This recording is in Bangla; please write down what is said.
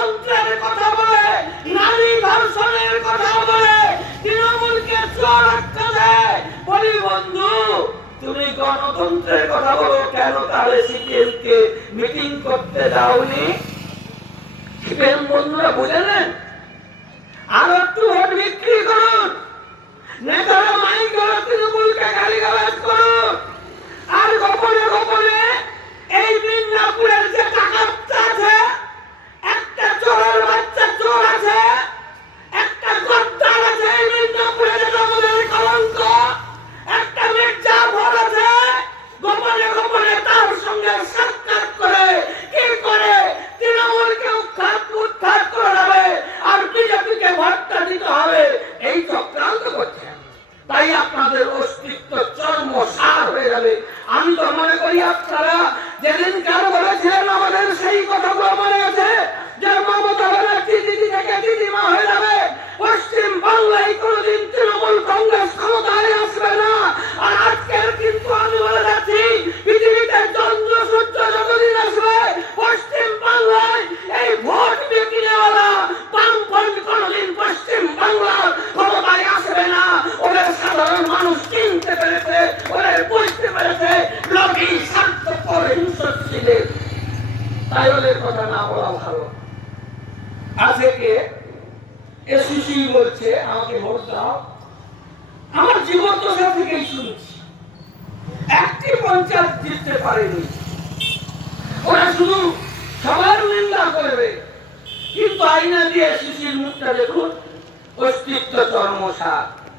গণতন্ত্রের কথা বলে, নারী ধর্ষণের কথা বলে, তৃণমূলকে চোর আখ্যা দেয়। বলি, বন্ধু, তুমি গণতন্ত্রের কথা বলো কেন? তাহলে সিপিএম মিটিং করতে দাওনি? সিপিএম বন্ধুরা বুঝে নেন আরও একটু ভোট বিক্রি করুন। নেতারা মাইক ধরে তৃণমূলকে গালিগালাজ করুন। আপনারা যেদিন কার বলেছিলেন ওদের বুঝতে পেরেছে? লোকই স্বার্থপর হিংসক ছিলেন তাই ওদের কথা না বলা ভালো। আজকে এসিসি বলছে, আমাকে ভোট দাও। আমার জীবন দশা থেকেই শুনছি। একটি পঞ্চায়েত জিততে পারেনি। ওরা শুধু সবার নিন্দা করবে। কিন্তু আইনা দিয়ে শিশির মুখটা দেখুন, অস্তিত্ব চর্মসার।